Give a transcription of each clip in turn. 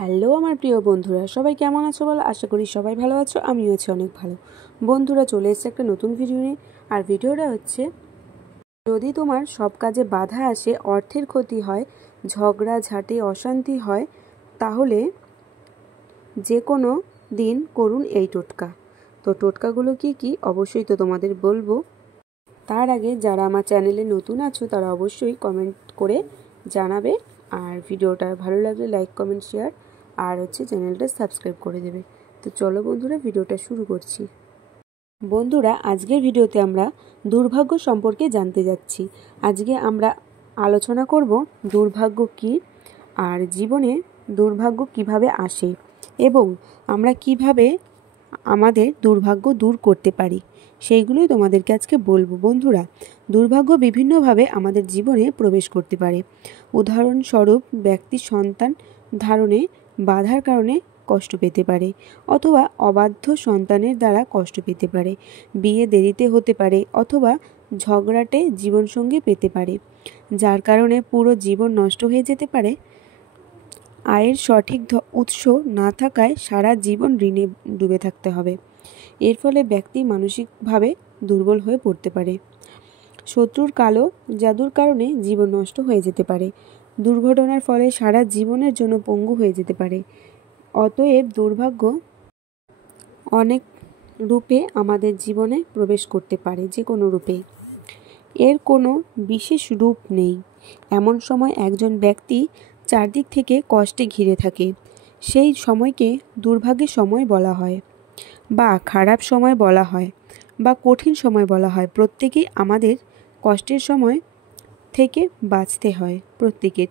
Hello আমার প্রিয় বন্ধুরা, সবাই কেমন আছো বলো? আশা করি সবাই ভালো আছো, আমিও আছি অনেক ভালো। বন্ধুরা, চলে এসেছে একটা নতুন ভিডিও নিয়ে। আর ভিডিওটা হচ্ছে, যদি তোমার সব কাজে বাধা আসে, অর্থের ক্ষতি হয়, ঝগড়া ঝাঁটি অশান্তি হয়, তাহলে যে কোনো দিন করুন এই টোটকা। তো টোটকাগুলো কি কি অবশ্যই তো তোমাদের বলবো। তার আগে যারা আমার চ্যানেলে নতুন আছো তারা অবশ্যই কমেন্ট করে জানাবে, আর ভিডিওটা ভালো লাগলে লাইক কমেন্ট শেয়ার আর চ্যানেলটা সাবস্ক্রাইব করে দেবে। তো চলো বন্ধুরা, ভিডিওটা শুরু করছি। বন্ধুরা, আজকের ভিডিওতে আমরা দুর্ভাগ্য সম্পর্কে জানতে যাচ্ছি। আজকে আমরা আলোচনা করব দুর্ভাগ্য কী, আর জীবনে দুর্ভাগ্য কিভাবে আসে এবং আমরা কিভাবে আমাদের দুর্ভাগ্য দূর করতে পারি, সেইগুলোই তোমাদেরকে আজকে বলবো। বন্ধুরা, দুর্ভাগ্য বিভিন্নভাবে আমাদের জীবনে প্রবেশ করতে পারে। উদাহরণস্বরূপ, ব্যক্তির সন্তান ধারণে বাধার কারণে কষ্ট পেতে পারে, অথবা অবাধ্য সন্তানের দ্বারা কষ্ট পেতে পারে, বিয়ে দেরিতে হতে পারে, অথবা ঝগড়াটে জীবনসঙ্গী পেতে পারে, যার কারণে পুরো জীবন নষ্ট হয়ে যেতে পারে। আয়ের সঠিক উৎস না থাকায় সারা জীবন ঋণে ডুবে থাকতে হবে। এর ফলে ব্যক্তি মানসিকভাবে দুর্বল হয়ে পড়তে পারে। শত্রুর কালো জাদুর কারণে জীবন নষ্ট হয়ে যেতে পারে। দুর্ঘটনার ফলে সারা জীবনের জন্য পঙ্গু হয়ে যেতে পারে। অতএব দুর্ভাগ্য অনেক রূপে আমাদের জীবনে প্রবেশ করতে পারে, যে কোনো রূপে। এর কোনো বিশেষ রূপ নেই। এমন সময় একজন ব্যক্তি চারদিক থেকে কষ্টে ঘিরে থাকে, সেই সময়কে দুর্ভাগ্যের সময় বলা হয়, বা খারাপ সময় বলা হয়, বা কঠিন সময় বলা হয়। প্রত্যেকেই আমাদের কষ্টের সময় থেকে বাঁচতে হয়, প্রত্যেকের,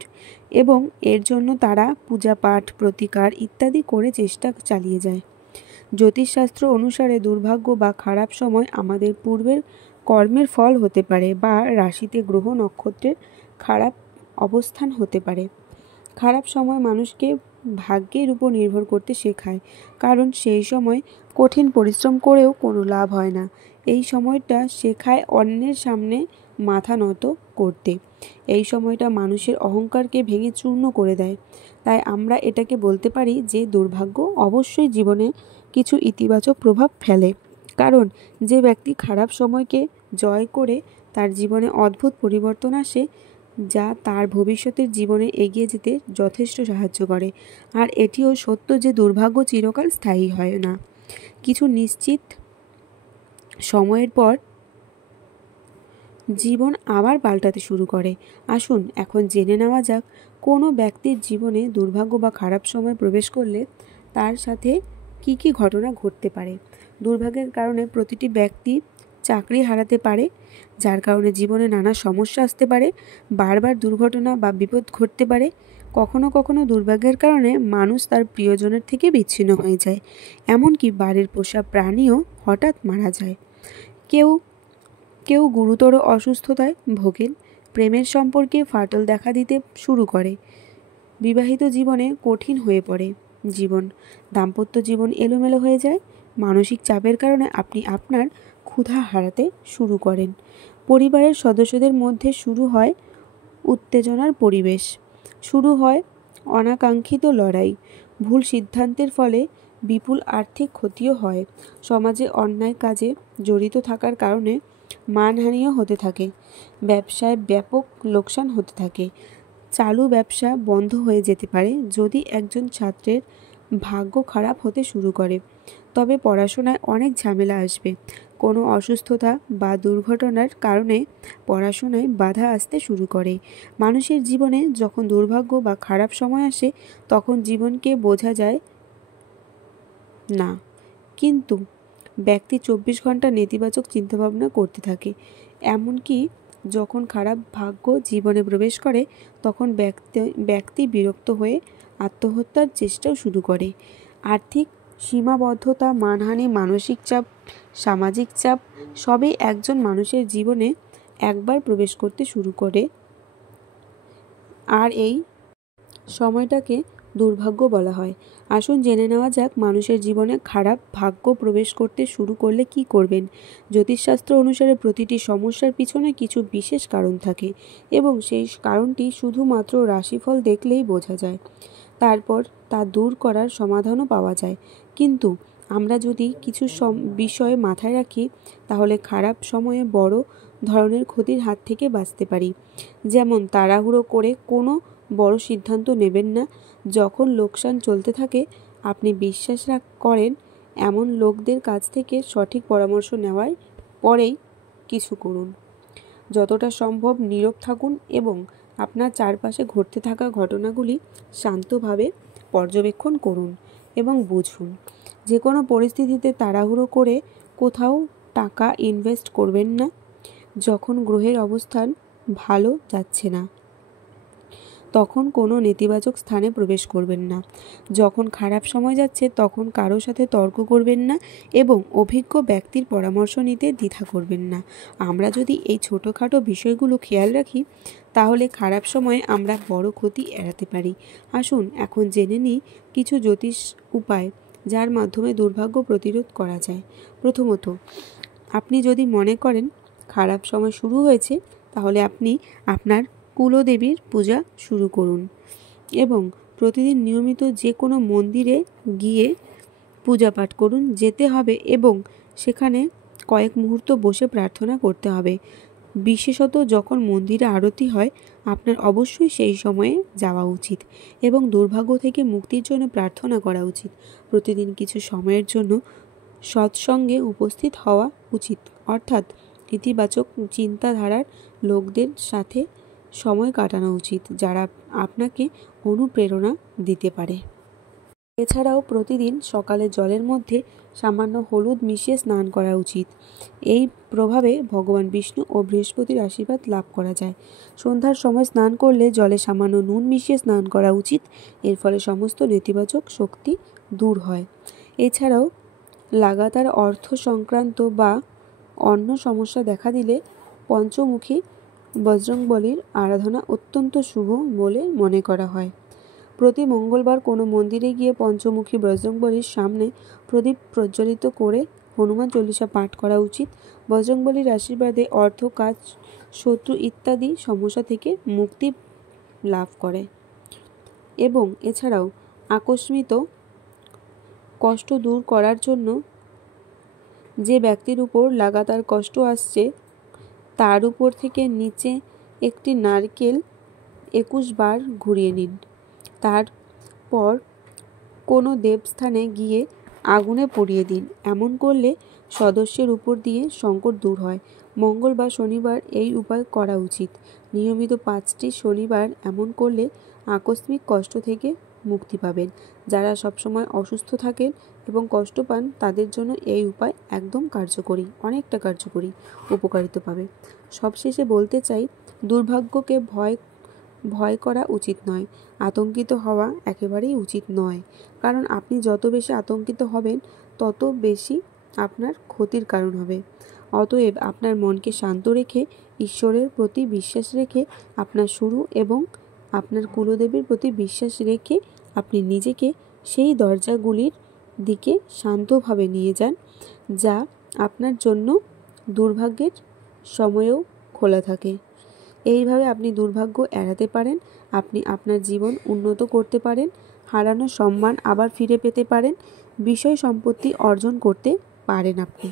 এবং এর জন্য তারা পূজা পাঠ প্রতিকার ইত্যাদি করে চেষ্টা চালিয়ে যায়। জ্যোতিষশাস্ত্র অনুসারে দুর্ভাগ্য বা খারাপ সময় আমাদের পূর্বের কর্মের ফল হতে পারে, বা রাশিতে গ্রহ নক্ষত্রের খারাপ অবস্থান হতে পারে। খারাপ সময় মানুষকে ভাগ্যের উপর নির্ভর করতে শেখায়, কারণ সেই সময় কঠিন পরিশ্রম করেও কোনো লাভ হয় না। এই সময়টা শেখায় অন্যের সামনে মাথা নত করতে। এই সময়টা মানুষের অহংকারকে ভেঙে চূর্ণ করে দেয়। তাই আমরা এটাকে বলতে পারি যে দুর্ভাগ্য অবশ্যই জীবনে কিছু ইতিবাচক প্রভাব ফেলে, কারণ যে ব্যক্তি খারাপ সময়কে জয় করে তার জীবনে অদ্ভুত পরিবর্তন আসে, যা তার ভবিষ্যতের জীবনে এগিয়ে যেতে যথেষ্ট সাহায্য করে। আর এটিও সত্য যে দুর্ভাগ্য চিরকাল স্থায়ী হয় না, কিছু নিশ্চিত সময়ের পর জীবন আবার পাল্টাতে শুরু করে। আসুন এখন জেনে নেওয়া যাক, কোনো ব্যক্তির জীবনে দুর্ভাগ্য বা খারাপ সময় প্রবেশ করলে তার সাথে কি কি ঘটনা ঘটতে পারে। দুর্ভাগ্যের কারণে প্রতিটি ব্যক্তি চাকরি হারাতে পারে, যার কারণে জীবনে নানা সমস্যা আসতে পারে। বারবার দুর্ঘটনা বা বিপদ ঘটতে পারে। কখনো কখনো দুর্ভাগ্যের কারণে মানুষ তার প্রিয়জনের থেকে বিচ্ছিন্ন হয়ে যায়, এমনকি বাড়ির পোষা প্রাণীও হঠাৎ মারা যায়। কেউ কেউ গুরুতর অসুস্থতায় ভোগেন, প্রেমের সম্পর্কে ফাটল দেখা দিতে শুরু করে, বিবাহিত জীবনে কঠিন হয়ে পড়ে জীবন, দাম্পত্য জীবন এলোমেলো হয়ে যায়। মানসিক চাপের কারণে আপনি আপনার ক্ষুধা হারাতে শুরু করেন। পরিবারের সদস্যদের মধ্যে শুরু হয় উত্তেজনার পরিবেশ, শুরু হয় অনাকাঙ্ক্ষিত লড়াই। ভুল সিদ্ধান্তের ফলে বিপুল আর্থিক ক্ষতিও হয়। সমাজে অন্যায় কাজে জড়িত থাকার কারণে মানহানিও হতে থাকে। ব্যবসায় ব্যাপক লোকসান হতে থাকে। চালু ব্যবসা বন্ধ হয়ে যেতে পারে যদি একজন ছাত্রের ভাগ্য খারাপ হতে শুরু করে। তবে পড়াশোনায় অনেক ঝামেলা আসবে। কোনো অসুস্থতা বা দুর্ঘটনার কারণে পড়াশোনায় বাধা আসতে শুরু করে। মানুষের জীবনে যখন দুর্ভাগ্য বা খারাপ সময় আসে, তখন জীবনকে বোঝা যায় না, কিন্তু ব্যক্তি 24 ঘন্টা নেতিবাচক চিন্তাভাবনা করতে থাকে। এমনকি যখন খারাপ ভাগ্য জীবনে প্রবেশ করে, তখন ব্যক্তি বিরক্ত হয়ে আত্মহত্যার চেষ্টাও শুরু করে। আর্থিক সীমাবদ্ধতা, মানহানি, মানসিক চাপ, সামাজিক চাপ সবই একজন মানুষের জীবনে একবার প্রবেশ করতে শুরু করে, আর এই সময়টাকে দুর্ভাগ্য বলা হয়। আসুন জেনে নেওয়া যাক, মানুষের জীবনে খারাপ ভাগ্য প্রবেশ করতে শুরু করলে কি করবেন। জ্যোতিষশাস্ত্র অনুসারে প্রতিটি সমস্যার পিছনে কিছু বিশেষ কারণ থাকে, এবং সেই কারণটি শুধুমাত্র রাশিফল দেখলেই বোঝা যায়। তারপর তা দূর করার সমাধানও পাওয়া যায়। কিন্তু আমরা যদি কিছু বিষয় মাথায় রাখি, তাহলে খারাপ সময়ে বড় ধরনের ক্ষতির হাত থেকে বাঁচতে পারি। যেমন তাড়াহুড়ো করে কোনো বড় সিদ্ধান্ত নেবেন না। যখন লোকসান চলতে থাকে, আপনি বিশ্বাস করেন এমন লোকদের কাছ থেকে সঠিক পরামর্শ নেওয়ার পরেই কিছু করুন। যতটা সম্ভব নীরব থাকুন এবং আপনার চারপাশে ঘটতে থাকা ঘটনাগুলি শান্তভাবে পর্যবেক্ষণ করুন এবং বুঝুন। যে কোনো পরিস্থিতিতে তাড়াহুড়ো করে কোথাও টাকা ইনভেস্ট করবেন না যখন গ্রহের অবস্থান ভালো যাচ্ছে না। তখন কোনো নেতিবাচক স্থানে প্রবেশ করবেন না। যখন খারাপ সময় যাচ্ছে তখন কারো সাথে তর্ক করবেন না এবং অভিজ্ঞ ব্যক্তির পরামর্শ নিতে দ্বিধা করবেন না। আমরা যদি এই ছোটোখাটো বিষয়গুলো খেয়াল রাখি, তাহলে খারাপ সময়ে আমরা বড় ক্ষতি এড়াতে পারি। আসুন এখন জেনে নিই কিছু জ্যোতিষ উপায় যার মাধ্যমে দুর্ভাগ্য প্রতিরোধ করা যায়। প্রথমত, আপনি যদি মনে করেন খারাপ সময় শুরু হয়েছে, তাহলে আপনি আপনার কুলদেবীর পূজা শুরু করুন এবং প্রতিদিন নিয়মিত যে কোনো মন্দিরে গিয়ে পূজা পাঠ করুন। যেতে হবে এবং সেখানে কয়েক মুহূর্ত বসে প্রার্থনা করতে হবে। বিশেষত যখন মন্দিরে আরতি হয়, আপনার অবশ্যই সেই সময়ে যাওয়া উচিত এবং দুর্ভাগ্য থেকে মুক্তির জন্য প্রার্থনা করা উচিত। প্রতিদিন কিছু সময়ের জন্য সৎসঙ্গে উপস্থিত হওয়া উচিত, অর্থাৎ ইতিবাচক চিন্তাধারার লোকদের সাথে সময় কাটানো উচিত, যারা আপনাকে অনুপ্রেরণা দিতে পারে। এছাড়াও প্রতিদিন সকালে জলের মধ্যে সামান্য হলুদ মিশিয়ে স্নান করা উচিত। এই প্রভাবে ভগবান বিষ্ণু ও বৃহস্পতির আশীর্বাদ লাভ করা যায়। সন্ধ্যার সময় স্নান করলে জলে সামান্য নুন মিশিয়ে স্নান করা উচিত। এর ফলে সমস্ত নেতিবাচক শক্তি দূর হয়। এছাড়াও লাগাতার অর্থ সংক্রান্ত বা অন্য সমস্যা দেখা দিলে পঞ্চমুখী বজরংবলীর আরাধনা অত্যন্ত শুভ বলে মনে করা হয়। প্রতি মঙ্গলবার কোনো মন্দিরে গিয়ে পঞ্চমুখী বজরংবলীর সামনে প্রদীপ প্রজ্বলিত করে হনুমান চল্লিশা পাঠ করা উচিত। বজরংবলীর আশীর্বাদে অর্থ, কাজ, শত্রু ইত্যাদি সমস্যা থেকে মুক্তি লাভ করে। এবং এছাড়াও আকস্মিক কষ্ট দূর করার জন্য যে ব্যক্তির উপর লাগাতার কষ্ট আসছে, তার উপর থেকে নিচে একটি নারকেল 21 বার ঘুরিয়ে নিন। তারপর কোনো দেবস্থানে গিয়ে আগুনে পুড়িয়ে দিন। এমন করলে সদস্যের উপর দিয়ে সংকট দূর হয়। মঙ্গল বা শনিবার এই উপায় করা উচিত। নিয়মিত 5টি শনিবার এমন করলে আকস্মিক কষ্ট থেকে মুক্তি পাবেন। যারা সবসময় অসুস্থ থাকেন এবং কষ্ট পান, তাদের জন্য এই উপায় একদম কার্যকরী, অনেকটা কার্যকরী উপকারিতা পাবে। সবশেষে বলতে চাই, দুর্ভাগ্যকে ভয় করা উচিত নয়, আতঙ্কিত হওয়া একেবারেই উচিত নয়। কারণ আপনি যত বেশি আতঙ্কিত হবেন, তত বেশি আপনার ক্ষতির কারণ হবে। অতএব আপনার মনকে শান্ত রেখে, ঈশ্বরের প্রতি বিশ্বাস রেখে, আপনার শুরু এবং আপনার কুলদেবীর প্রতি বিশ্বাস রেখে আপনি নিজেকে সেই দরজাগুলির দিকে শান্তভাবে নিয়ে যান, যা আপনার জন্য দুর্ভাগ্যের সময়েও খোলা থাকে। এইভাবে আপনি দুর্ভাগ্য এড়াতে পারেন, আপনি আপনার জীবন উন্নত করতে পারেন, হারানো সম্মান আবার ফিরে পেতে পারেন, বিষয় সম্পত্তি অর্জন করতে পারেন আপনি।